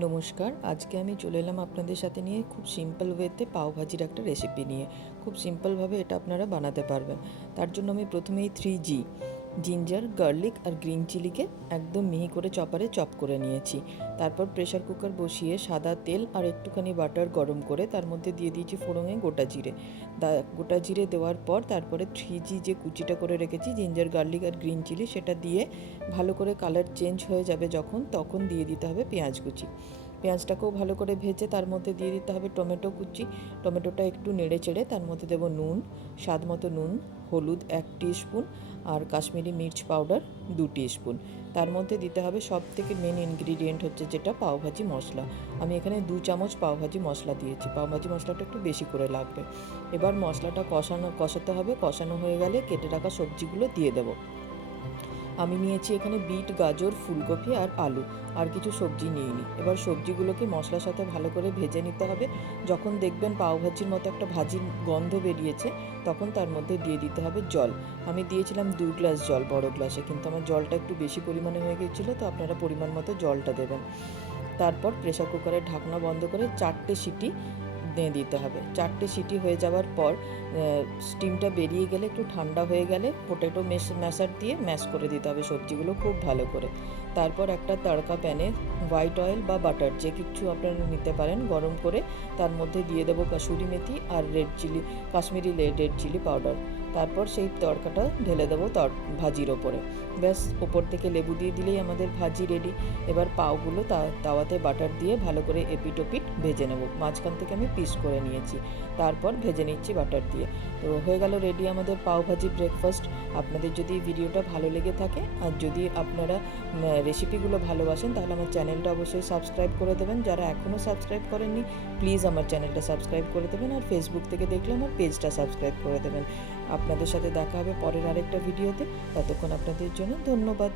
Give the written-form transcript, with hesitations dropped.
নমস্কার, আজকে আমি চলে এলাম আপনাদের সাথে নিয়ে খুব সিম্পল ওয়েতে পাওভাজির একটা রেসিপি নিয়ে। খুব সিম্পলভাবে এটা আপনারা বানাতে পারবেন। তার জন্য আমি প্রথমেই 3G জিঞ্জার, গার্লিক আর গ্রিন চিলিকে একদম মিহি করে চপারে চপ করে নিয়েছি। তারপর প্রেশার কুকার বসিয়ে সাদা তেল আর একটুখানি বাটার গরম করে তার মধ্যে দিয়ে দিয়েছি ফোড়নে গোটা জিরে। গোটা জিরে দেওয়ার পর তারপরে 3G যে কুচিটা করে রেখেছি জিঞ্জার, গার্লিক আর গ্রিন চিলি, সেটা দিয়ে ভালো করে কালার চেঞ্জ হয়ে যাবে তখন দিয়ে দিতে হবে পেঁয়াজ কুচি। পেঁয়াজটাকেও ভালো করে ভেজে তার মধ্যে দিয়ে দিতে হবে টমেটো কুচি। টমেটোটা একটু নেড়ে চেড়ে তার মধ্যে দেবো নুন, স্বাদ মতো নুন, হলুদ 1 টিস্পুন আর কাশ্মীরি মির্চ পাউডার 2 টিস্পুন। তার মধ্যে দিতে হবে সবথেকে মেন ইনগ্রিডিয়েন্ট হচ্ছে যেটা পাওভাজি মশলা। আমি এখানে 2 চামচ পাওভাজি মশলা দিয়েছি। পাওভাজি মশলাটা একটু বেশি করে লাগবে। এবার মশলাটা কষাতে হবে। কষানো হয়ে গেলে কেটে রাখা সবজিগুলো দিয়ে দেবো। আমি নিয়েছি এখানে বিট, গাজর, ফুলকপি আর আলু, আর কিছু সবজি নিইনি। এবার সবজিগুলোকে মশলার সাথে ভালো করে ভেজে নিতে হবে। যখন দেখবেন পাওভাজির মতো একটা ভাজির গন্ধ বেরিয়েছে, তখন তার মধ্যে দিয়ে দিতে হবে জল। আমি দিয়েছিলাম 2 গ্লাস জল বড় গ্লাসে, কিন্তু আমার জলটা একটু বেশি পরিমাণে হয়ে গিয়েছিলো, তো আপনারা পরিমাণ মতো জলটা দেবেন। তারপর প্রেসার কুকারের ঢাকনা বন্ধ করে 4টে সিটি দিয়ে দিতে হবে। 4টে সিটি হয়ে যাওয়ার পর স্টিমটা বেরিয়ে গেলে, একটু ঠান্ডা হয়ে গেলে পটেটো ম্যাশার দিয়ে ম্যাশ করে দিতে হবে সবজিগুলো খুব ভালো করে। তারপর একটা তড়কা প্যানে হোয়াইট অয়েল বা বাটার যে কিছু আপনারা নিতে পারেন গরম করে তার মধ্যে দিয়ে দেবো কাসুরি মেথি আর কাশ্মীরি রেড চিলি পাউডার। তারপর সেই তড়কাটা ঢেলে দেবো ভাজির ওপরে। ব্যাস, ওপর থেকে লেবু দিয়ে দিলেই আমাদের ভাজি রেডি। এবার পাওগুলো তাওয়াতে বাটার দিয়ে ভালো করে এপিট ওপিট ভেজে নেব। মাঝখান থেকে আমি পিস করে নিয়েছি, তারপর ভেজে নিচ্ছি বাটার দিয়ে। তো হয়ে গেল রেডি আমাদের পাওভাজি ব্রেকফাস্ট। আপনাদের যদি ভিডিওটা ভালো লেগে থাকে আর যদি আপনারা রেসিপিগুলো ভালোবাসেন, তাহলে আমার চ্যানেলটা অবশ্যই সাবস্ক্রাইব করে দেবেন। যারা এখনও সাবস্ক্রাইব করেননি, প্লিজ আমার চ্যানেলটা সাবস্ক্রাইব করে দেবেন, আর ফেসবুক থেকে দেখলে আমার পেজটা সাবস্ক্রাইব করে দেবেন। আপনাদের সাথে দেখা হবে পরের আরেকটা ভিডিওতে। ততক্ষণ আপনাদের জন্য ধন্যবাদ।